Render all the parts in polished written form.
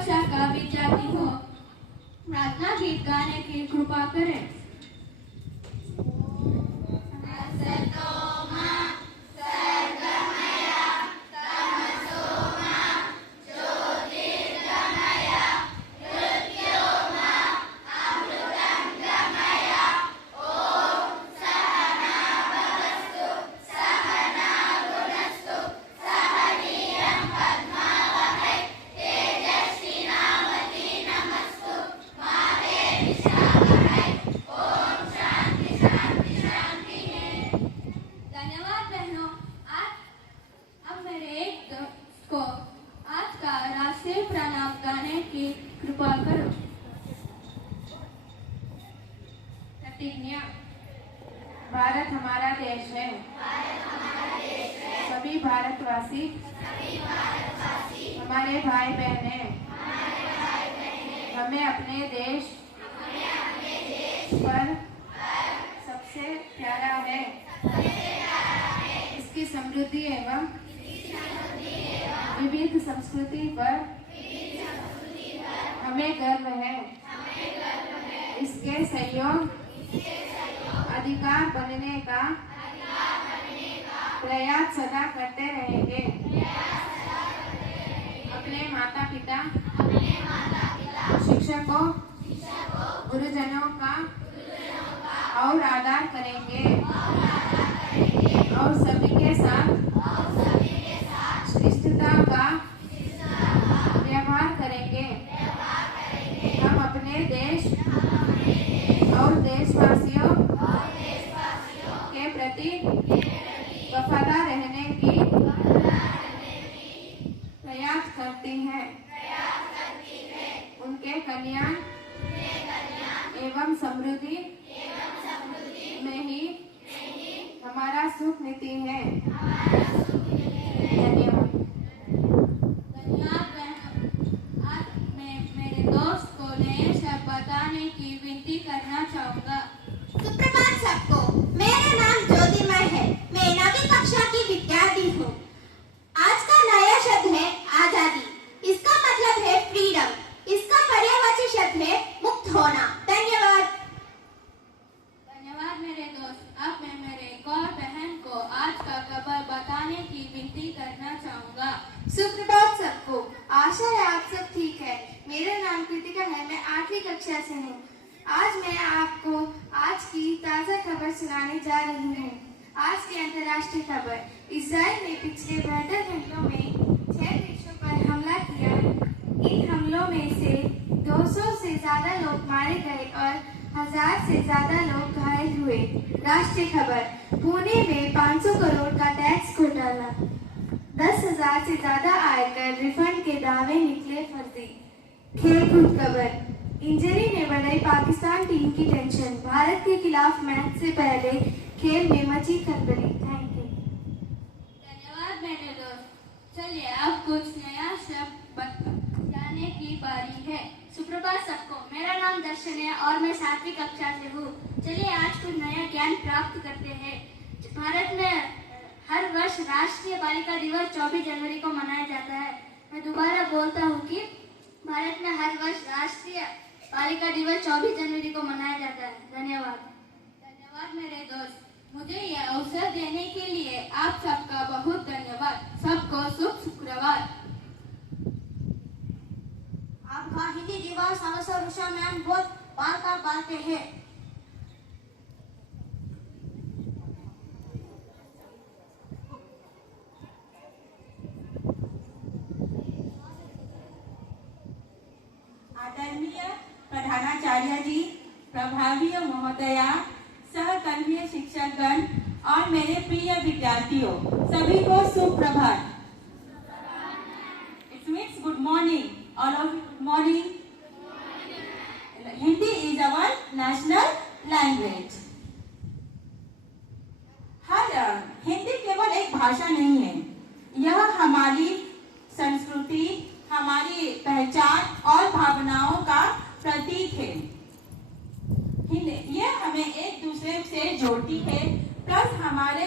कक्षा का विद्यार्थी हूँ। प्रार्थना गीत गाने की कृपा करें। धन्यवाद बहनों। अब मेरे एक दोस्त को आज का राष्ट्रीय प्रणाम गाने की कृपा करो। प्रतिज्ञा। भारत हमारा देश है। सभी भारतवासी हमारे भाई बहन हैं। हमें अपने देश पर सबसे प्यारा है। इसकी समृद्धि एवं विविध संस्कृति पर हमें गर्व है। इसके सहयोग अधिकार बनने का प्रयास सदा करते रहेंगे। अपने माता पिता, शिक्षकों, गुरुजनों का और आदर करेंगे और सभी के साथ शिष्टता का व्यवहार करेंगे। हम अपने देश और देशवासियों के प्रति वफादार रहने की प्रयास करती हैं। उनके कल्याण एवं समृद्धि में ही हमारा सुख नीति है। धन्यवाद। धन्यवाद बहनों। आज मैं मेरे दोस्त को नए शब्द बताने की विनती करना चाहूँगा। सुप्रभात सबको। मेरा नाम ज्योतिमय है। मैं 9वीं कक्षा की विद्यार्थी हूँ। आज का नया शब्द है आजादी। इसका मतलब है फ्रीडम। इसका पर्यायवाची शब्द है मुक्त होना। धन्यवाद। धन्यवाद मेरे दोस्त। अब मैं मेरे एक और बहन को आज का खबर बताने की विनती करना चाहूँगा। सुप्रभात सबको। आशा है आप सब ठीक है। मेरा नाम कृतिका है। मैं 8वीं कक्षा से हूँ। आज मैं आपको आज की ताज़ा खबर सुनाने जा रही हूँ। आज की अंतर्राष्ट्रीय खबर। इजराइल ने पिछले 72 घंटों में 6 देशों पर हमला किया। इन हमलों में से 200 से ज्यादा लोग मारे गए और 1000 से ज्यादा लोग घायल हुए। राष्ट्रीय खबर। पुणे में 500 करोड़ का टैक्स घोटाला। 10,000 से ज्यादा आयकर रिफंड के दावे निकले फर्जी। खेलकूद खबर। इंजरी ने बढ़ाई पाकिस्तान टीम की टेंशन। भारत के खिलाफ मैच से पहले खेल में मची खलबली। Thank you. धन्यवाद मेरे दोस्त। चलिए अब कुछ नया शब्द बताने की बारी है। सुप्रभात सबको। मेरा नाम दर्शन है और मैं 7वीं कक्षा से हूँ। चलिए आज कुछ नया ज्ञान प्राप्त करते हैं। भारत में हर वर्ष राष्ट्रीय बालिका दिवस 24 जनवरी को मनाया जाता है। मैं दोबारा बोलता हूँ कि भारत में हर वर्ष राष्ट्रीय बालिका दिवस 24 जनवरी को मनाया जाता है। धन्यवाद। धन्यवाद मेरे दोस्त। मुझे यह अवसर देने के लिए आप सबका बहुत धन्यवाद। सबको शुभ शुक्रवार। आपका हिंदी दिवस अवसर उषा मैम बहुत बार बातें हैं। आदरणीय प्रधानाचार्य जी, प्रभारी महोदया, सहकर्मी शिक्षकगण और मेरे प्रिय विद्यार्थियों, सभी को सुप्रभात। It means good morning. All of you good morning. Hindi is our national language. Hindi केवल एक भाषा नहीं है, यह हमारी संस्कृति, हमारी पहचान और भावनाओं का प्रतीक है। यह हमें एक दूसरे से जोड़ती है, प्लस हमारे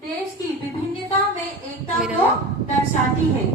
देश की विभिन्नता में एकता को दर्शाती है।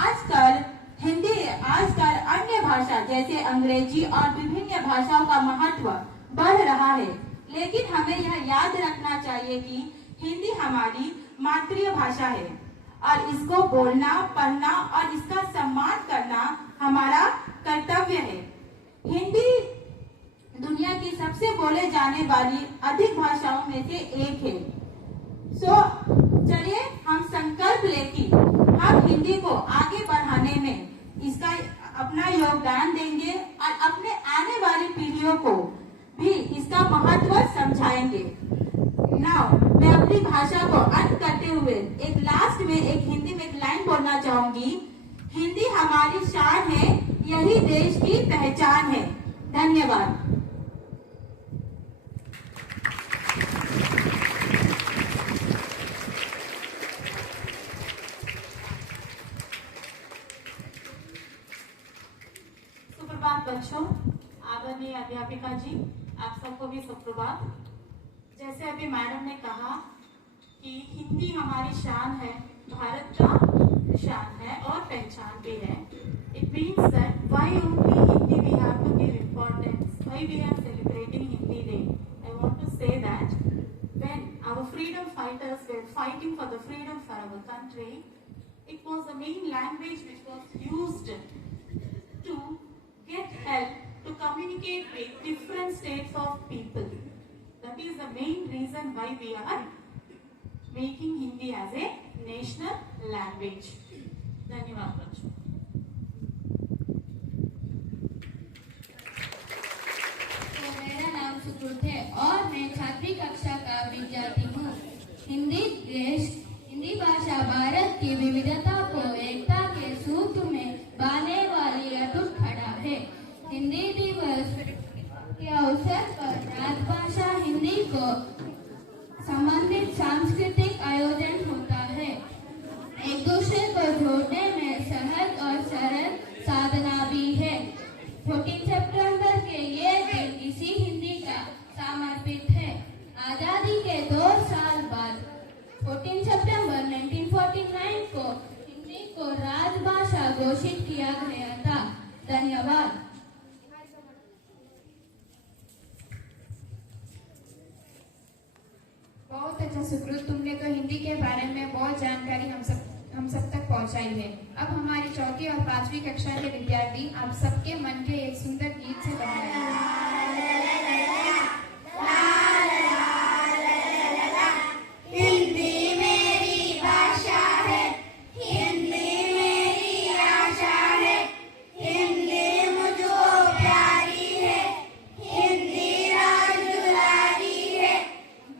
आजकल हिंदी भाषा जैसे अंग्रेजी और विभिन्न भाषाओं का महत्व बढ़ रहा है, लेकिन हमें यह याद रखना चाहिए कि हिंदी हमारी मातृभाषा है और इसको बोलना, पढ़ना और इसका सम्मान करना हमारा कर्तव्य है। हिंदी दुनिया की सबसे बोले जाने वाली अधिक भाषाओं में से एक है। चलिए हम संकल्प लें हम हिंदी को आगे बढ़ाने में इसका अपना योगदान देंगे और अपने आने वाली पीढ़ियों को भी इसका महत्व समझाएंगे। नाउ मैं अपनी भाषा को अंत करते हुए एक लास्ट में एक हिंदी में एक लाइन बोलना चाहूंगी। हिंदी हमारी शान है, यही देश की पहचान है। धन्यवाद। सुप्रभात बच्चों, आदरणीय अध्यापिका जी, आप सबको भी सुप्रभात। जैसे अभी मैडम ने कहा कि हिंदी हमारी शान है, भारत का शान है और पहचान भी है। It means that why only Hindi we have to give importance, why we are celebrating Hindi Day. I want to say that when our freedom fighters were fighting for the freedom for our country, it was the main language which was used to get help to communicate with different states of people. That is the main reason why we are making Hindi as a national language. धन्यवाद बच्चों। तो मेरा नाम सुकृत है और मैं छात्री कक्षा का विद्यार्थी हूँ। हिंदी भाषा भारत की विविधता को एकता के सूत्र में बांधने वाली अटूट खड़ा है। हिंदी दिवस के अवसर पर राजभाषा हिंदी को संबंधित सांस्कृतिक आयोजन होता है। एक दूसरे को जोड़ने में सहज और सरल साधना भी है। 14 सितंबर के ये दिन इसी हिंदी का समर्पित है। आजादी के 2 साल बाद 14 सितंबर 1949 को हिंदी को राजभाषा घोषित किया गया था। धन्यवाद। बहुत अच्छा सुकृत, तुमने तो हिंदी के बारे में बहुत जानकारी हम सब तक पहुंचाई है। अब हमारी 4वीं और 5वीं कक्षा के विद्यार्थी आप सबके मन के एक सुंदर गीत से बनाएंगे। हिंदी मेरी भाषा है, हिंदी मेरी आशा है, हिंदी मुझको प्यारी है, हिंदी राज दुलारी है,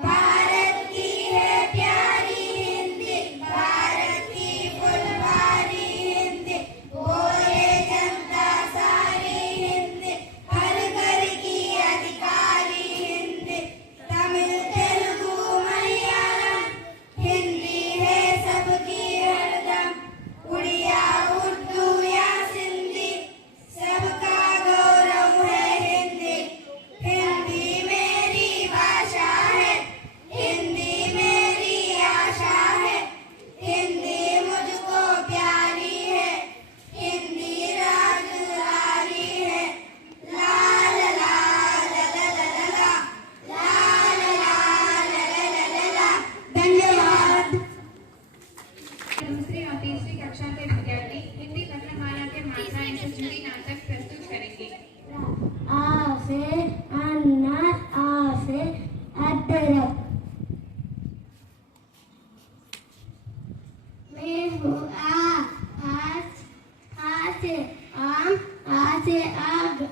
भारत की है प्यारी हिंदी, भारत की फुलवारी हिंदी, बोले जनता सारी हिंदी, हर घर की अधिकारी हिंदी, तमिल तेलुगु मलयालम हिंदी है सबकी हरदम, उड़िया उर्दू या सिंधी सबका गौरव है हिंदी। हिंदी मेरी भाषा है, हिंदी मेरी आशा है, हिंदी मुझको प्यारी है, हिंदी राज दुलारी है। ला ला ला ला ला ला ला ला ला ला ला ला ला। धन्यवाद। दूसरी और तीसरी कक्षा के विद्यार्थी हिंदी वर्णमाला के मात्राएं से जुड़ी नाटक प्रस्तुत करेंगे। आ से अनार, आ से अदरक। मैं हूँ आ से आम, आ से आग।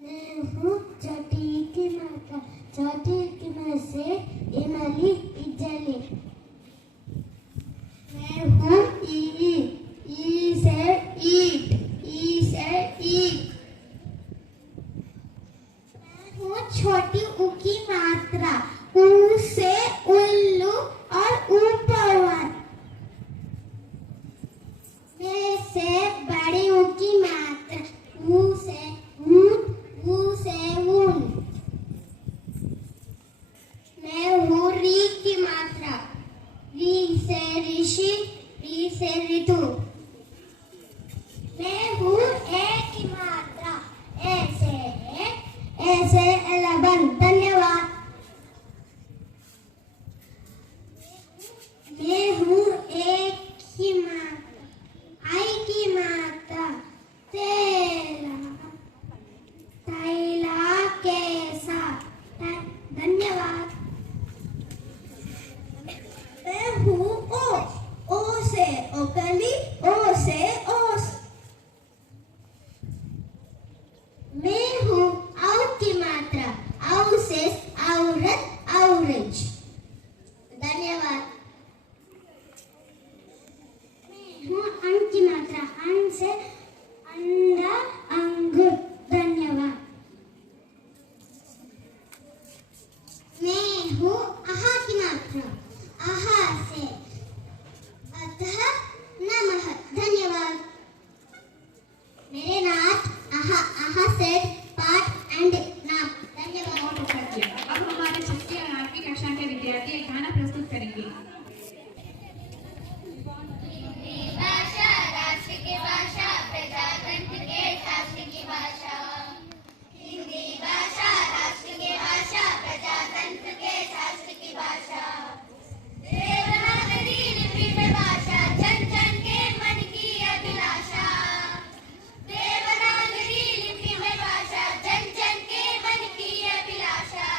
मैं हूँ चौथी की मात्रा, चौथी की में से इमली, इजली। मैं हूँ ई से ईट, ई से ईट। मैं हूँ छोटी ऊ की मात्रा, ऊ से उल्लू और ऊपर। मैं से बड़ी ऊ की मात्रा, ऊ से ऊन, ऊ से ऊन। मैं हूँ री की मात्रा, री से ऋषि, री से ऋतु। 11 धन्यवाद। मैं हूँ एक ही माता, आई की माता, तेरा तैला कैसा। धन्यवाद। मैं हूँ ओ से ओकली, ओ से ओस। मैं हूँ औ की मात्रा, औ से औरत, औरज। धन्यवाद। हूँ अं की मात्रा, अं से अंडा, अंगूर। धन्यवाद। मैं हूँ आहा की मात्रा, आहा से अतः नमः। धन्यवाद। मेरे नाथ आहा, आहा से पाठ एंड नाम। धन्यवाद। बहुत अच्छा किया। अब हमारे 6वीं और 8वीं कक्षा के विद्यार्थी एक गाना प्रस्तुत करेंगे। भाषा राष्ट्र की भाषा, प्रजातंत्र के शास्त्र की भाषा। हिंदी भाषा राष्ट्र की भाषा, प्रजातंत्र के शास्त्र की भाषा। देवनागरी लिपि में भाषा, जन जन के मन की अभिलाषा। देवनागरी लिपि में भाषा, जन जन के मन की अभिलाषा।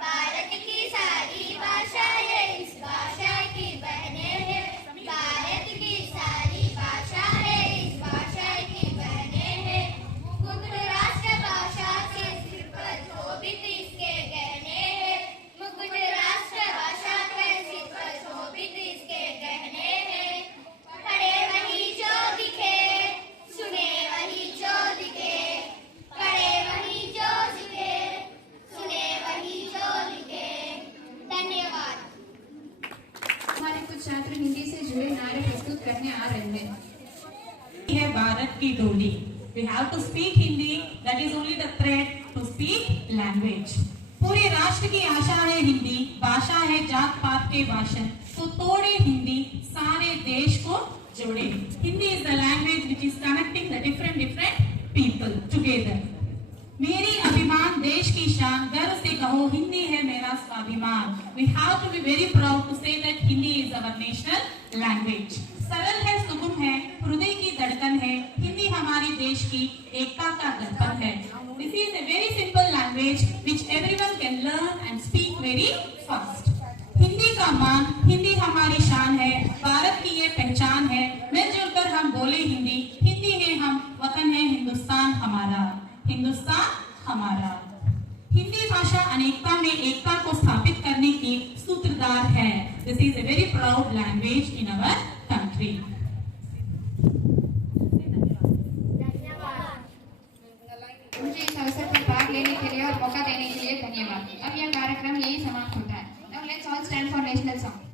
भारत की सारी भाषाएं इस भाषा की बहनें हैं। भारत की सारी भाषाएं इस भाषा की बहनें हैं। मुक्त राष्ट्र भाषा के सिर पर शोभित इसके गहने हैं। मुक्त राष्ट्र भाषा के सिर पर शोभित इसके गहने हैं। पढ़े वही जो दिखे, सुने वही जो दिखे। पढ़े वही जो दिखे, सुने वही जो दिखे। धन्यवाद। हमारे कुछ छात्र हिंदी से जुड़े नारे प्रस्तुत करने आ रहे हैं। है भारत की डोली। We have to speak Hindi. That is only the thread to speak language. पूरे राष्ट्र की आशा है हिंदी, भाषा है जात पात के भाषण। तो तोड़े हिंदी, सारे देश को जोड़े। Hindi is the language which is connecting the different people together. मेरी अभिमान देश की शान, गर्व से कहो हिंदी है मेरा स्वाभिमान। We have to be very proud to say that Hindi is our national language. सरल है, सुगम है, हृदय की धड़कन है। हिंदी हमारी देश की एकता का दर्पण है। This is a very simple language which everyone can learn and speak very fast. Hindi का मान, हिंदी हमारी शान है, भारत की ये पहचान है। मिलजुल कर हम बोले हिंदी, हिंदी है हम, वतन है हिंदुस्तान हमारा, हिंदुस्तान हमारा। हिंदी भाषा अनेकता में एकता को स्थापित करने की सूत्रधार है। This is a very proud language in our country. मुझे इस अवसर पर भाग लेने के लिए और मौका देने के लिए धन्यवाद। अब यह कार्यक्रम यही समाप्त होता है। Now let's all stand for national song.